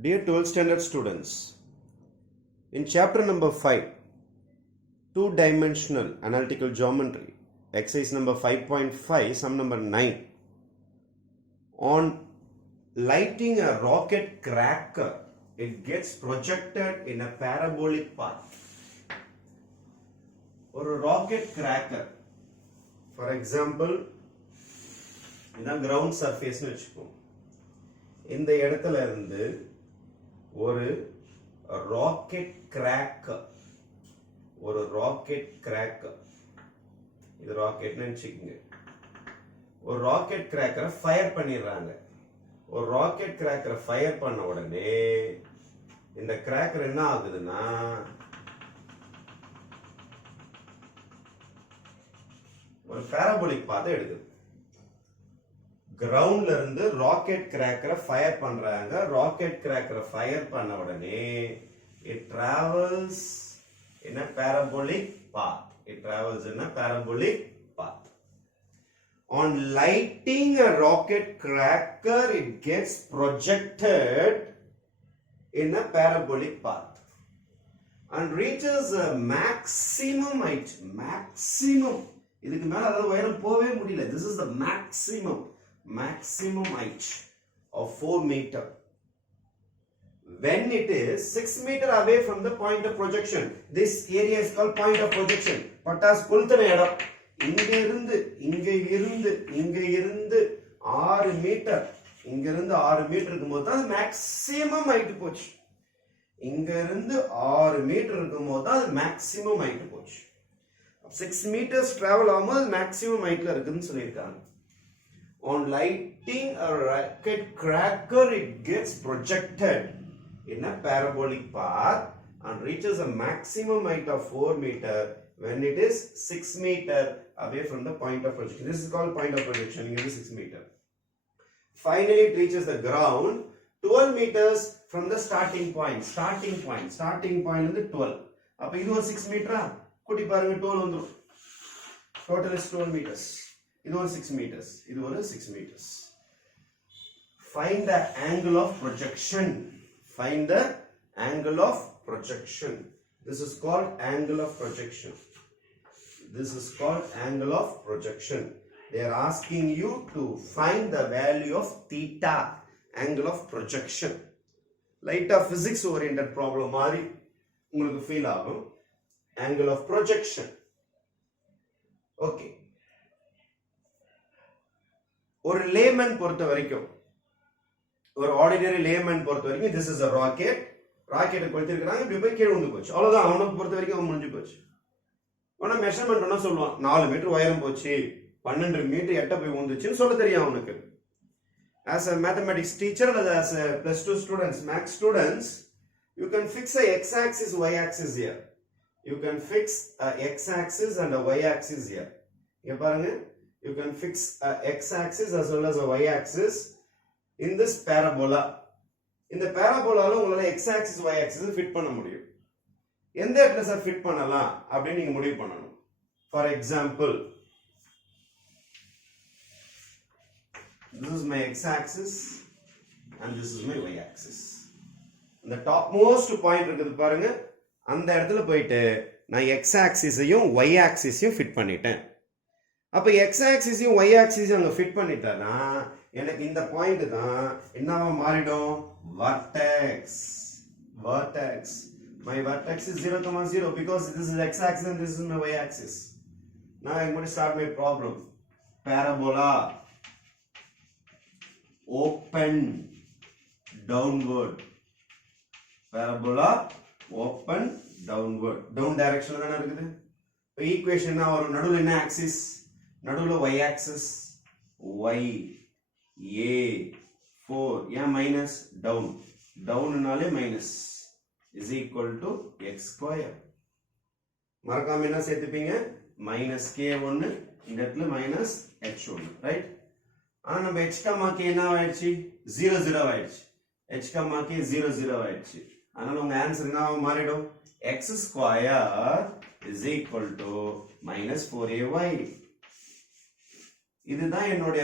Dear 12th standard students, in chapter number 5, two-dimensional analytical geometry, exercise number 5.5, sum number 9, on lighting a rocket cracker, it gets projected in a parabolic path. Or a rocket cracker, for example, இதான் ground surface னு வச்சுப்போம். இந்த இடத்துல இருந்து ஒரு rocket cracker இது ராக்கெட்னு நினைச்சுக்கோங்க. ஒரு ராக்கெட் கிராக்கரை ஃபயர் பண்ணிடுறாங்க. ஒரு ராக்கெட் கிராக்கரை ஃபயர் பண்ண உடனே இந்த கிராக்கர் என்ன ஆகுதுன்னா ஒரு பாராபோலிக் பாதை எடுக்குது. கிரவுண்ட்ல இருந்து ராக்கெட் கிராக்கரை ஃபயர் பண்றாங்க. ராக்கெட் கிராக்கரை ஃபயர் பண்ண உடனே it travels in a parabolic path. On lighting a rocket cracker, it gets projected in a parabolic path and reaches a maximum height. இதுக்கு மேல அதாவது உயரம் போவே முடியல. This is the maximum height of 4 meter. When it is 6 meter away from the point of projection, this area is called point of projection. பட்டாஸ் கொளுத்துன இடம் இங்க இருந்து 6 metre, இங்க இருந்து 6 மீட்டர் இருக்கும்போது தான் மேக்ஸிமம் ஹைட் போச்சு. இங்க இருந்து 6 மீட்டர் இருக்கும்போது தான் மேக்ஸிமம் ஹைட் போச்சு. 6 meters travel ஆகும்போது மேக்ஸிமம் ஹைட்ல இருக்குன்னு சொல்லியிருக்காங்க. On lighting a rocket cracker, it gets projected in a parabolic path and reaches a maximum height of 4 meter when it is 6 meter away from the point of projection. This is called point of projection. It is 6 meter. Finally, it reaches the ground 12 meters from the starting point. Starting point is 12. அப்ப இது ஒரு 6 மீட்டரா? கூட்டி பாருங்க, 12 வந்துரும். Total is 12 meters. இது ஒரு 6 meters. இது ஒரு 6 meters. Find the angle of projection. This is called angle of projection. They are asking you to find the value of theta, angle of projection. Light of physics oriented problem மாதிரி உங்களுக்கு feel ஆகும். Angle of projection. Okay. ஒரு layman பொறுத்த வரைக்கும், ஒரு ordinary layman பொறுத்த வரைக்கும், this is a rocket. ராக்கெட்டை கொளுத்திருக்கிறாங்க, இப்படி போய் கீழே வந்து போச்சு. அவ்வளவுதான். அவனுக்கு பொறுத்த வரைக்கும் அவன் முடிஞ்சு போச்சு. ஆனா மெஷர்மெண்ட் என்ன சொல்லுவான்? 4 மீட்டர் உயரம் போச்சு, 12 மீட்டர் எட்ட போய் வந்துச்சுன்னு சொல்ல தெரியும் அவனுக்கு. As a mathematics teacher or as a plus 2 students, max students, you can fix a x-axis, y-axis here. You can fix a x-axis and a y-axis here. இங்க பாருங்க, you can fix a x-axis as well as a y-axis in this parabola. இந்த parabola-ல உங்களால x-axis y-axis fit பண்ண முடியும். எந்த இடத்துல fit பண்ணலாம் அப்படி நீங்க முடிவு பண்ணணும். For example, this is my x-axis and this is my y-axis. இந்த topmost point இருக்குது பாருங்க, அந்த இடத்துல போயிட்டு நான் x-axis-ஐயும் y-axis-ஐயும் ஃபிட் பண்ணிட்டேன். அப்ப x-axis-ஐயும் y-axis-ஐயும் அங்க ஃபிட் பண்ணிட்டேன்னா எனக்கு இந்த பாயிண்ட் தான் என்னவா மாறிடும்? vertex. My vertex is 0, 0 because this is x-axis and this is my y-axis. Now I'm going to start my problem. Parabola open downward. Down direction தான இருக்குது. இப்போ ஈக்குவேஷன் ஒரு நடுவுல என்ன ஆக்சிஸ்? நடுவுல y ஆக்சிஸ். y a 4 ஏன் minus? டவுன்னாலே minus is equal to x square. மறக்காம என்ன சேர்த்துப்பீங்க? மைனஸ் k1, இந்த இடத்துல மைனஸ் h1, ரைட்? ஆனா நம்ம h கமா k என்ன ஆயிடுச்சு? 0 ஆயிடுச்சு. h கமா k 0 ஆயிடுச்சு. அதனால உங்க ஆன்சர் என்ன மாறிடும்? x square is equal to minus 4ay. இதுதான் என்னோட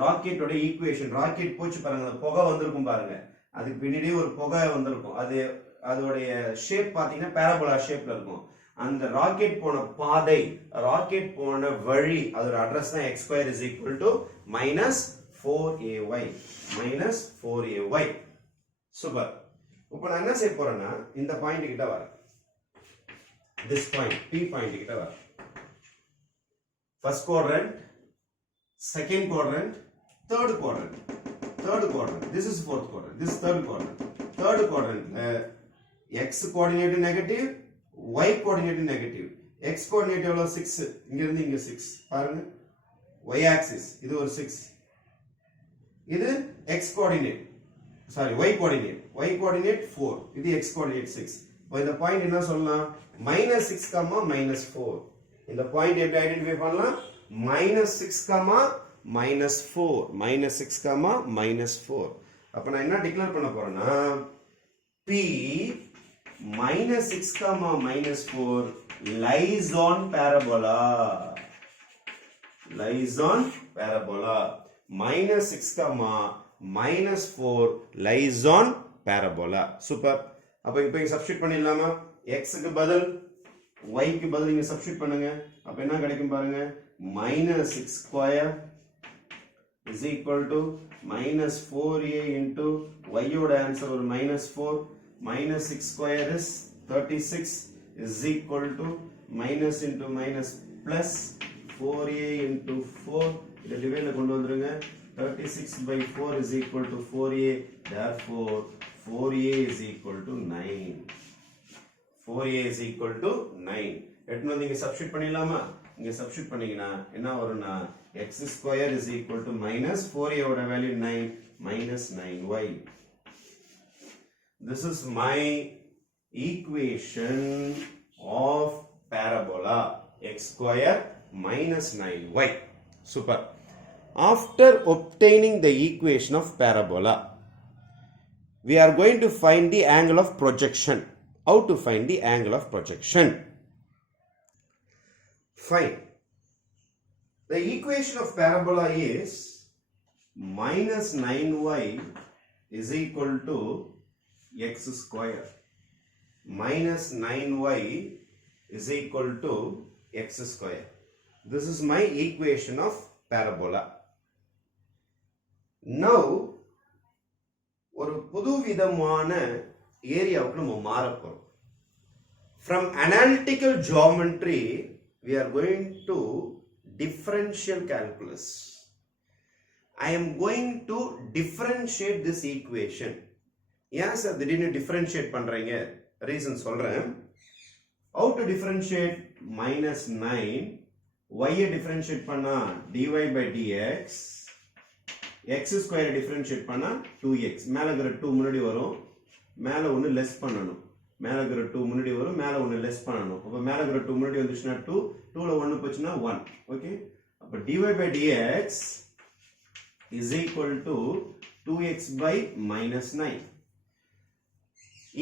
ராக்கெட்டோட ஈக்குவேஷன். ராக்கெட் போச்சு பாருங்க, புகை வந்திருக்கும் பாருங்க. அதுக்கு பின்னாடியே ஒரு புகை வந்திருக்கும். அதோடைய ஷேப் பாத்தீங்கன்னா பேரபோலா ஷேப்ல இருக்கும். அந்த ராக்கெட் போன பாதை, ராக்கெட் போன வழி, அதோட அட்ரஸ் தான் x square is equal to -4ay. -4ay. Super. இப்போ நான் என்ன செய்ய போறேன்னா இந்த பாயிண்ட் கிட்ட வரேன். this point p பாயிண்ட் கிட்ட வரேன். first quadrant, second quadrant, third quadrant. This is fourth quadrant. This is third quadrant. Third quadrant x coordinate negative, y coordinate negative. x coordinate எவ்வளவு 6. இங்க இருந்து இங்க 6 பாருங்க. y axis இது ஒரு 6. இது x coordinate, sorry y coordinate. y coordinate 4. இது x coordinate 6. இப்போ இந்த பாயிண்ட் என்ன சொல்லலாம்? -6, -4. இந்த பாயிண்ட் எப்படி ஐடென்டிஃபை பண்ணலாம்? -6, -4. -6, -4. அப்ப நான் என்ன டிக்ளேர் பண்ண போறேன்னா p -6, -4 lies on parabola. -6, -4 lies on parabola. Super. அப்ப இப்போ இங்க சப்ஸ்டிட்யூட் பண்ணிடலாமா? x க்கு பதில் y க்கு பதில் இங்க சப்ஸ்டிட்யூட் பண்ணுங்க. அப்ப என்ன கிடைக்கும் பாருங்க? -6 square is equal to -4a into y ஓட ஆன்சர் ஒரு -4. -6 square is 36 is equal to minus into minus plus 4a into 4. இதை டிவைட்ல கொண்டு வந்துருங்க. 36 by 4 is equal to 4a. Therefore 4a is equal to 9. 4a is equal to 9. எடுத்து வந்து இங்க substitute பண்ணிடலாமா? இங்க சப்ஸ்டிட்யூட் பண்ணீங்கன்னா என்ன வரும்னா x square is equal to -4a ஓட value 9 -9y. This is my equation of parabola x square -9y. Super. After obtaining the equation of parabola, we are going to find the angle of projection. How to find the angle of projection? Fine. The equation of parabola is -9y is equal to x square. -9y is equal to x square. This is my equation of parabola. Now ஒரு புது விதமான ஏரியாவுக்கு நம்ம மாற போறோம். From analytical geometry we are going to differential calculus. I am going to differentiate this equation. ஏன் sir திடீர்னு differentiate பண்றீங்க? ரீசன் சொல்றேன். How to differentiate? -9 y differentiate பண்ணா dy by dx, x square differentiate பண்ணா 2x. மேல இருக்கிற 2 முன்னாடி வரும், மேல ஒன்னு லெஸ் பண்ணனும். மேல இருக்கிற 2 முன்னாடி வரும், மேல ஒன்னு லெஸ் பண்ணனும். அப்ப மேல இருக்கிற 2 முன்னாடி வந்துச்சுனா 2, 2ல 1 போச்சுனா 1. ஓகே. அப்ப dy by dx is equal to 2x by -9.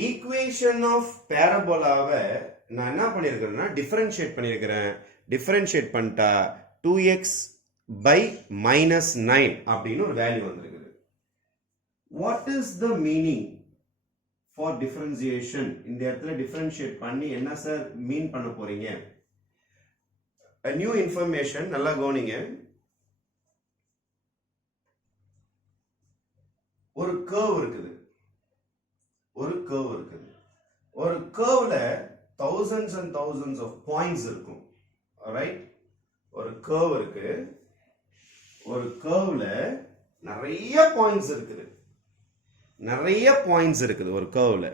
Equation of பேரபோலாவை நான் என்ன பண்ணியிருக்கிறேன்னா டிஃபரன்ஷியேட் பண்ணியிருக்கிறேன். டிஃபரன்ஷியேட் பண்ணிட்டா 2x by -9 அப்படின்னு ஒரு வேல்யூ வந்திருக்குது. What is the meaning for differentiation? இந்த இடத்துல டிஃபரன்ஷியேட் பண்ணி என்ன சார் மீன் பண்ண போறீங்க? நியூ இன்ஃபர்மேஷன், நல்லா கவனிங்க. ஒரு கர்வ் இருக்குது. ஒரு கர்வ்ல thousands and thousands of points இருக்கும். ரைட்? ஒரு கர்வ் இருக்கு. ஒரு கர்வ்ல நிறைய பாயிண்ட்ஸ் இருக்குது. ஒரு கர்வ்ல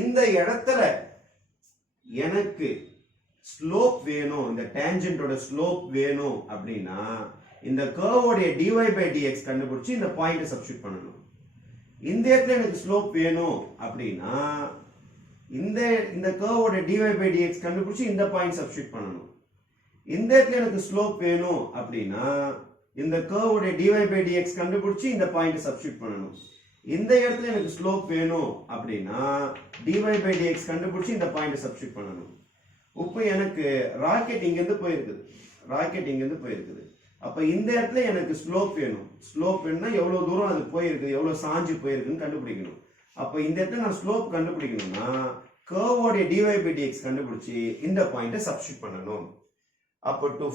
இந்த இடத்துல எனக்கு ஸ்லோப் வேணும், இந்த டேஞ்சன்டோட ஸ்லோப் வேணும் அப்படின்னா இந்த கர்வோட dy by dx கண்டுபிடிச்சு இந்த பாயிண்ட் சப்ஸ்டிட்யூட் பண்ணணும். இந்த இடத்துல எனக்கு ஸ்லோப் வேணும் அப்படின்னா இந்த கர்வோட dy by dx கண்டுபிடிச்சு இந்த பாயிண்ட் சப்ஸ்டிட்யூட் பண்ணணும். இந்த இடத்துல எனக்கு ஸ்லோப் வேணும் அப்படின்னா இந்த கர்வோட dy by dx கண்டுபிடிச்சு இந்த பாயிண்ட் சப்ஸ்டிட்யூட் பண்ணணும். இந்த இடத்துல எனக்கு ஸ்லோப் வேணும் அப்படின்னா dy by dx கண்டுபிடிச்சு இந்த பாயிண்ட் சப்ஸ்டிட்யூட் பண்ணணும். இப்போ எனக்கு ராக்கெட் இங்க இருந்து போயிருக்குது. அப்ப இந்த இடத்துல எனக்கு ஸ்லோப் வேணும். ஸ்லோப் வேணும்னா எவ்வளவு தூரம் அது போயிருக்கு, எவ்வளவு சாஞ்சு போயிருக்குன்னு கண்டுபிடிக்கணும். அப்ப இந்த இடத்துல நான் ஸ்லோப் கண்டுபிடிக்கணும்னா கர்வோட dy by dx கண்டுபிடிச்சு இந்த பாயிண்ட சப்ஸ்டிட்யூட் பண்ணணும். அப்ப to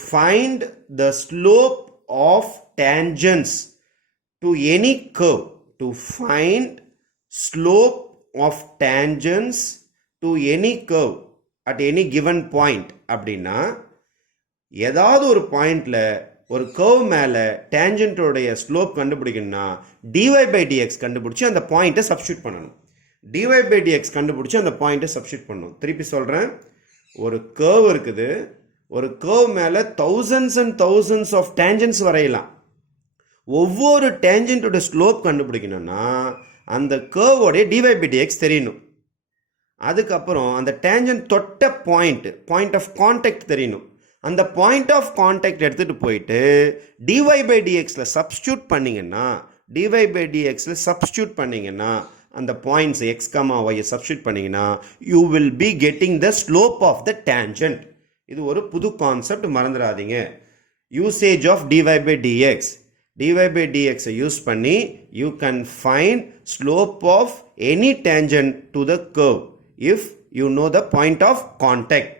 find the slope of tangents to any curve, to find slope of tangents to any curve at any given point அப்படின்னா ஏதாவது ஒரு பாயிண்ட்ல ஒரு கர்வ் மேல டேஞ்சன்டோடைய ஸ்லோப் கண்டுபிடிக்கணும்னா dy by dx கண்டுபிடிச்சு அந்த பாயிண்ட்டை சப்ஸ்டிட்யூட் பண்ணணும். dy by dx கண்டுபிடிச்சு அந்த பாயிண்ட்டை சப்ஸ்டிட்யூட் பண்ணணும். திருப்பி சொல்றேன், ஒரு கர்வ் இருக்குது, ஒரு கர்வ் மேல thousands and thousands of tangents வரையலாம். ஒவ்வொரு டேஞ்சன்டோட ஸ்லோப் கண்டுபிடிக்கணும்னா அந்த கர்வோடைய dy by dx தெரியணும். அதுக்கப்புறம் அந்த டேஞ்சன்ட் தொட்ட பாயிண்ட் ஆஃப் கான்டாக்ட் தெரியணும். அந்த பாயிண்ட் ஆஃப் கான்டாக்ட் எடுத்துட்டு போயிட்டு dy by dxல சப்ஸ்டிட்யூட் பண்ணீங்கன்னா அந்த பாயிண்ட்ஸ் x, y சப்ஸ்டிட்யூட் பண்ணீங்கன்னா you will be getting the slope of the tangent. இது ஒரு புது கான்செப்ட், மறந்துடாதீங்க. Usage of dy by dx. dy by dx use பண்ணி you can find slope of any tangent to the curve if you know the point of contact.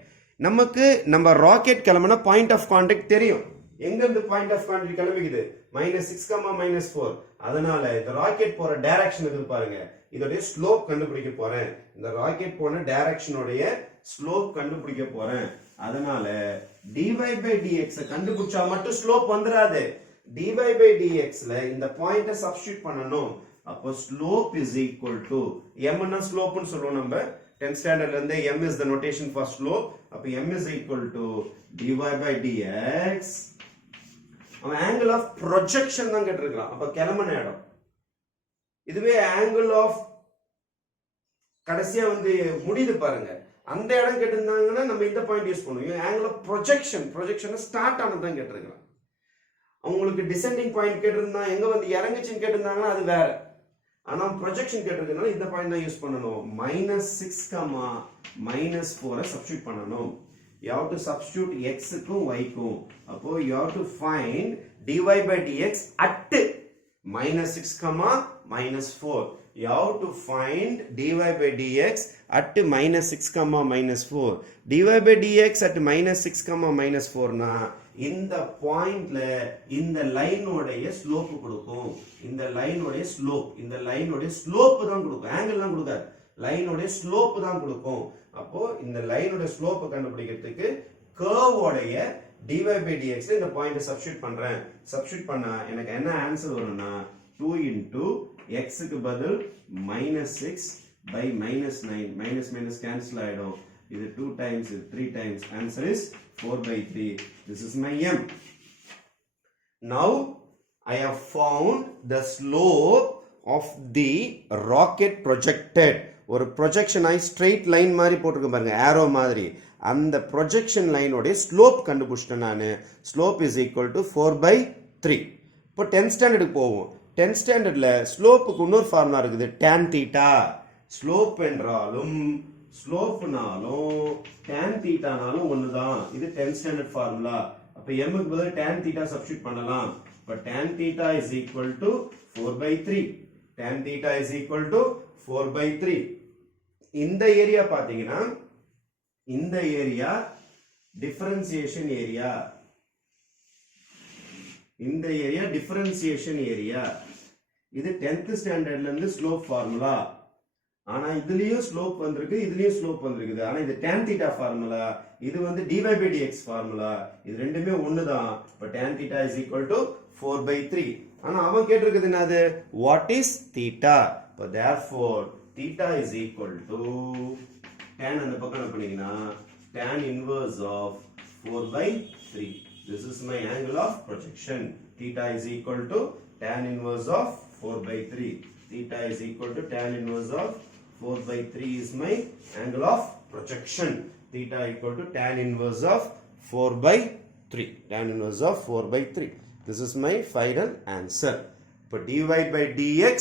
நமக்கு நம்ம rocket கிளம்பினா point of contact தெரியும். எங்க இருந்து point of contact கிளம்பிக்குது? -6, -4. அதனால இந்த rocket போற direction இருக்கு பாருங்க, இதோடைய ஸ்லோப் கண்டுபிடிக்க போறேன். இந்த ராக்கெட் போன டைரக்ஷனுடைய ஸ்லோப் கண்டுபிடிக்க போறேன். அதனால dy by dx கண்டுபிடிச்சா மட்டும் ஸ்லோப் வந்துராது. dy by dxல இந்த பாயிண்ட சப்ஸ்டிட்யூட் பண்ணனும். அப்போ slope is equal to m னா ஸ்லோப்னு சொல்றோம் நம்ம 10th ஸ்டாண்டர்ட்ல இருந்து. m is the notation for slope. அப்ப m is equal to dy by dx. அவன் angle of projection தான் கேட்டிருக்கான். அப்ப கிளம்பன இடம். இதுவே angle of கடைசியா வந்து முடியுது பாருங்க, அந்த இடம் கேட்டிருந்தாங்கன்னா நம்ம இந்த பாயிண்ட் யூஸ் பண்ணுவோம். angle of projection ஸ்டார்ட் ஆனது தான் கேட்டிருக்கான். அவங்களுக்கு டிசெண்டிங் பாயிண்ட் கேட்டிருந்தா எங்க வந்து இறங்குச்சுன்னு கேட்டிருந்தாங்கன்னா அது வேற. ஆனா ப்ரொஜெக்ஷன் கேட்டிருக்கனால இந்த பாயிண்ட் தான் யூஸ் பண்ணணும். -6, -4 சப்ஸ்டிட்யூட் பண்ணணும். you have to substitute x க்கும் y க்கும். அப்போ you have to find dy by dx at -6, -4. you have to find dy by dx at -6, -4. dy by dx at -6, -4 னா இந்த பாயிண்ட்ல இந்த லைனோடைய ஸ்லோப் கொடுக்கும். இந்த லைனோடைய ஸ்லோப் தான் கொடுக்கும், ஆங்கிள் தான் கொடுக்காது. லைனோடைய ஸ்லோப் தான் கொடுக்கும். அப்போ இந்த லைனோட ஸ்லோப் கண்டுபிடிக்கிறதுக்கு கர்வோடைய dy by dx இந்த பாயிண்ட சப்ஸ்டிட்யூட் பண்றேன். சப்ஸ்டிட்யூட் பண்ணா எனக்கு என்ன ஆன்சர் வரும்னா 2 into x க்கு பதில் -6 by -9. மைனஸ் கேன்சல் ஆயிடும். இது 2 times, இது 3 times. Answer is 4/3. This is my m. Now I have found the slope of the rocket projected. ஒரு ப்ரொஜெக்ஷன் ஆகி ஸ்ட்ரெயிட் லைன் மாதிரி போட்டிருக்க பாருங்க, ஏரோ மாதிரி. அந்த ப்ரொஜெக்ஷன் லைனோடைய ஸ்லோப் கண்டுபிடிச்சிட்டேன் நான். Slope is equal to 4/3. இப்போ 10th ஸ்டாண்டர்டுக்கு போவோம். 10th ஸ்டாண்டர்ட்ல ஸ்லோப்புக்கு இன்னொரு ஃபார்முலா இருக்குது, tan theta. ஸ்லோப் என்றாலும் ஸ்லோப்னாலும் tan thetaனாலும் ஒண்ணுதான். இது 10th ஸ்டாண்டர்ட் ஃபார்முலா. அப்ப m க்கு பதிலா tan theta சப்ஸ்டிட்யூட் பண்ணலாம். அப்ப tan theta is equal to 4/3. tan theta is equal to 4/3. இந்த ஏரியா பாத்தீங்கன்னா இந்த ஏரியா டிஃபரன்சியேஷன் ஏரியா. இந்த ஏரியா டிஃபரன்சியேஷன் ஏரியா. இது 10th ஸ்டாண்டர்ட்ல இருந்து ஸ்லோப் ஃபார்முலா. ஆனா இதுலயும் ஸ்லோப் வந்திருக்கு, இதுலயும் ஸ்லோப் வந்திருக்குது. ஆனா இது tan theta ஃபார்முலா, இது வந்து dy by dx ஃபார்முலா. இது ரெண்டுமே ஒண்ணுதான். இப்ப tan theta is equal to 4/3. ஆனா அவன் கேட்டிருக்குது என்னது, what is theta? So therefore theta is equal to tan அந்த பக்கம் என்ன பண்ணீங்கன்னா tan inverse of 4/3. This is my angle of projection. Theta is equal to tan inverse of 4/3. Theta is equal to tan inverse of 4/3 is my angle of projection. Theta equal to tan inverse of 4/3. Tan inverse of 4/3. This is my final answer. But dy by dx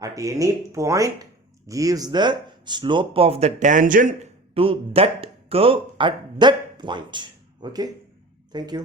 at any point gives the slope of the tangent to that curve at that point. Okay, thank you.